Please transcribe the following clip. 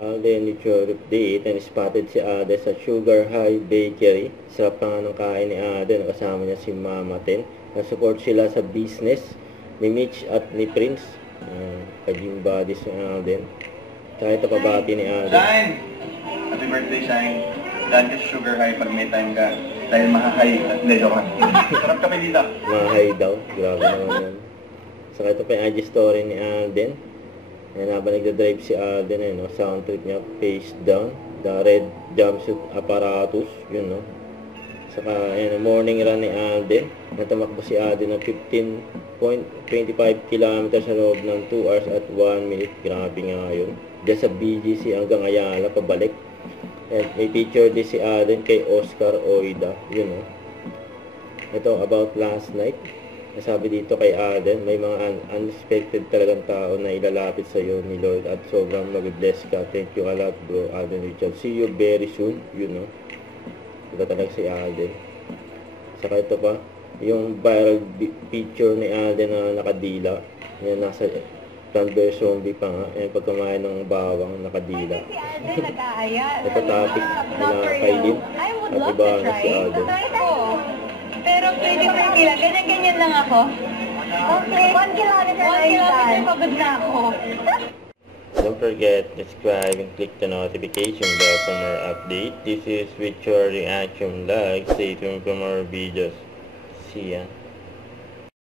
Alden with your update and spotted si Alden sa Sugar High Bakery. Sarap pa nga ng kain ni Alden. Kasama niya si Mama Ten. Nasupport sila sa business ni Mitch at ni Prince. Ka-gym buddies ni Alden. Tsaka ito pabati ni Alden. Shine! Happy birthday, Shine. Dahil ka sa Sugar High pag may time ka. Dahil mahahay. Hindi, joke. Sarap kami dito. Mahahay daw. Grabe naman yan. Saka ito pa yung IG story ni Alden. Ayan, habang nagdadrive si Alden, no, sound trip niya, face down, the red jumpsuit apparatus, yun, no. Saka, ayan, morning run ni Alden. Natamakbo si Alden ng 15.25 km sa loob ng 2 hours at 1 minute. Grabe nga yun. Diyan sa BGC hanggang Ayala, pabalik. And may picture din si Alden kay Oscar Oida, yun, no. Ito, about last night. Nasabi dito kay Alden, may mga unexpected talagang tao na ilalapit sa iyo ni Lord at sobrang mag-bless ka. Thank you a lot, bro, Alden Richard. See you very soon, you know. Ito talaga si Alden. Saka ito pa, yung viral picture ni Alden na nakadila. Yan, nasa Thunder Zombie pa nga. Yan, pagkamain ng bawang nakadila. Ito topic na Kailin at iba na si Alden. Pero pwede lang. Ganyan-ganyan lang ako. Okay. 1 kilometer pagod na ako. Don't forget to subscribe and click the notification bell for more update. This is with your reaction. Like, stay tuned for more videos. See ya.